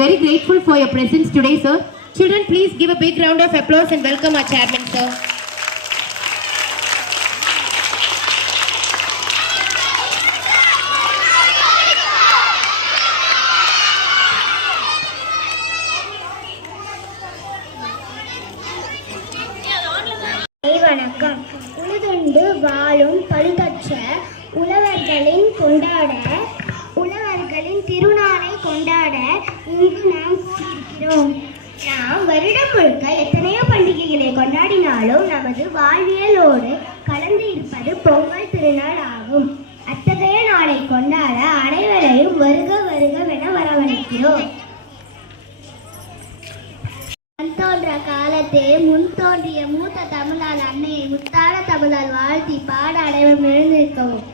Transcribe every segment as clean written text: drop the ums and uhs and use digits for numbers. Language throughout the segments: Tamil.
very grateful for your presence today, sir. Children, please give a big round of applause and welcome our chairman, sir. வணக்கம். உழுதுண்டு வாழும் பழுதற்ற உழவர்களின் திருநாளை கொண்டாட இங்கு நாம் கூடியிருக்கிறோம். நாம் வருடம் முழுக்க எத்தனையோ பண்டிகைகளை கொண்டாடினாலும் நமது வாழ்வியலோடு கலந்து இருப்பது பொங்கல் திருநாள் ஆகும். அத்தகைய நாளை கொண்டாட அனைவரையும் வருக வருகவென வரவழைக்கிறோம். தோன்ற காலத்தே முன் தோன்றிய மூத்த தமிழால் அன்னையை முத்தான தமிழால் வாழ்த்தி பாட அனைவரும் எழுந்திருக்கவும்.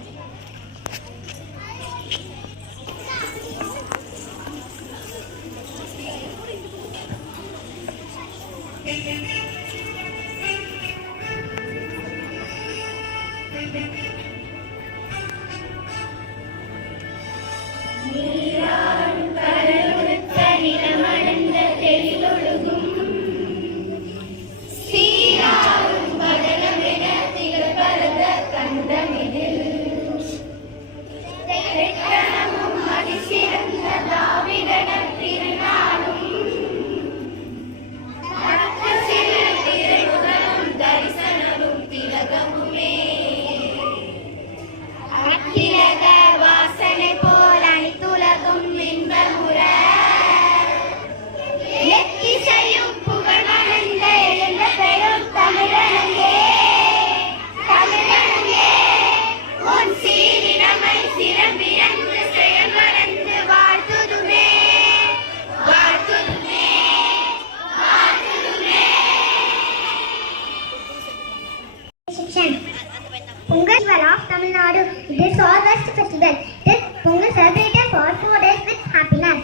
Pongal of Tamil Nadu. It is August festival. This Pongal celebrated for 4 days with happiness.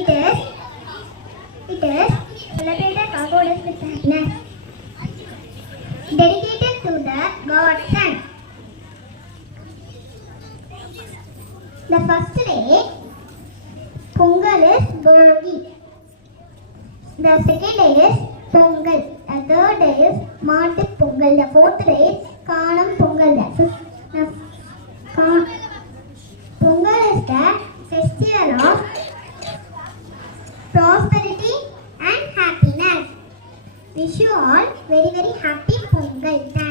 It is celebrated for 4 days with happiness. Dedicated to the God Sun. The first day, Pongal is Bogi. The second day is Pongal. The third day is Maattu Pongal. The fourth day is Kanam Pongal. Pongal is the festival of prosperity and happiness. Wish you all very very happy Pongal.